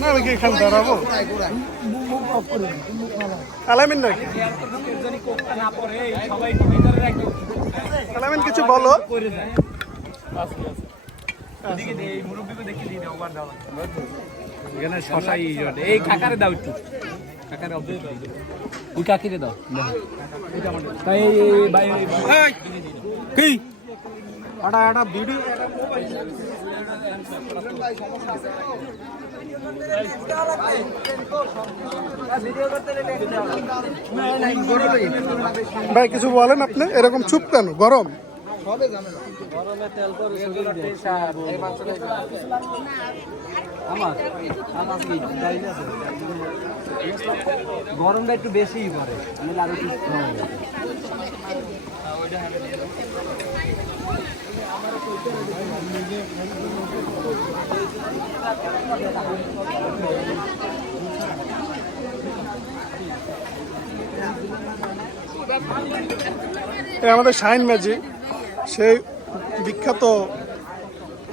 না কি এখানে দাঁড়াবো? আলামিন নাকি? আলামিন কিছু বলো। এখানে শশাই এই কাকারে দাও একটু। কাকারে ওই কাকিরে দাও। কি? আটা আটা ভিডিও ভাই কিছু বলেন আপনি? এরকম চুপ কেন? গরম? গরমটা একটু বেশিই পড়ে। আমাদের শাইন ম্যাজিক সেই বিখ্যাত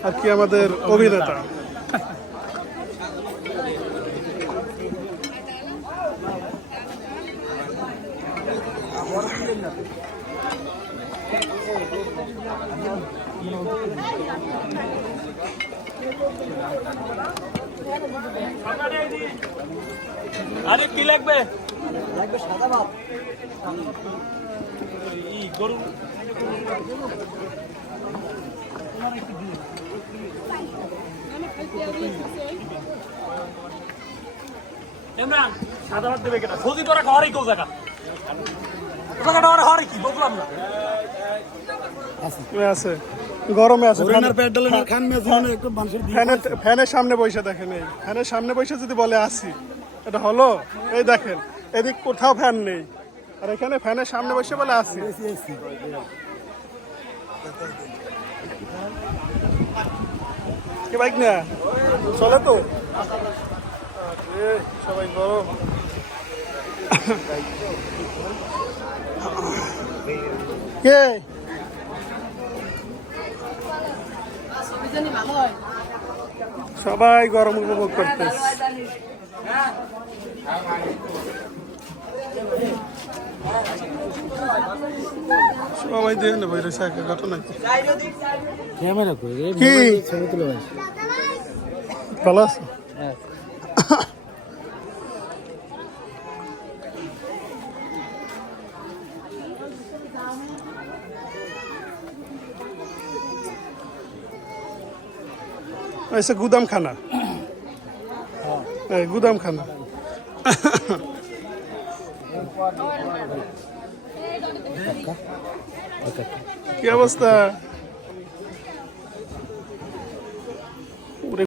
আর কি আমাদের অভিনেতা। আরে কি লাগবে? ইমরান সাদা ভাত দেবে কেটা? সৌদি তোরা খাওয়ারই কেউ জায়গা? জায়গাটা আর হওয়ারই কি? বুঝলাম না। আছে। গরমে আছে। ফ্যানের ফ্যানের সামনে বসে দেখেন এই। ফ্যানের সামনে বসে যদি বলে আসি এটা হলো? এই দেখেন এদিক কোথাও ফ্যান নেই। আর এখানে ফ্যানের সামনে বসে বলে আসি। কি বাইক না চলে তো? সবাই গরম কে? সবাই গরম উপভোগ করতেছে। সবাই দিয়ে নেব এটা একটা ঘটনা কি? ক্যামেরা করে কি? ছবি তুলে ভাই ভালো আছে? হয়েছে গুদামখানা। হ্যাঁ গুদামখানা। কি অবস্থা?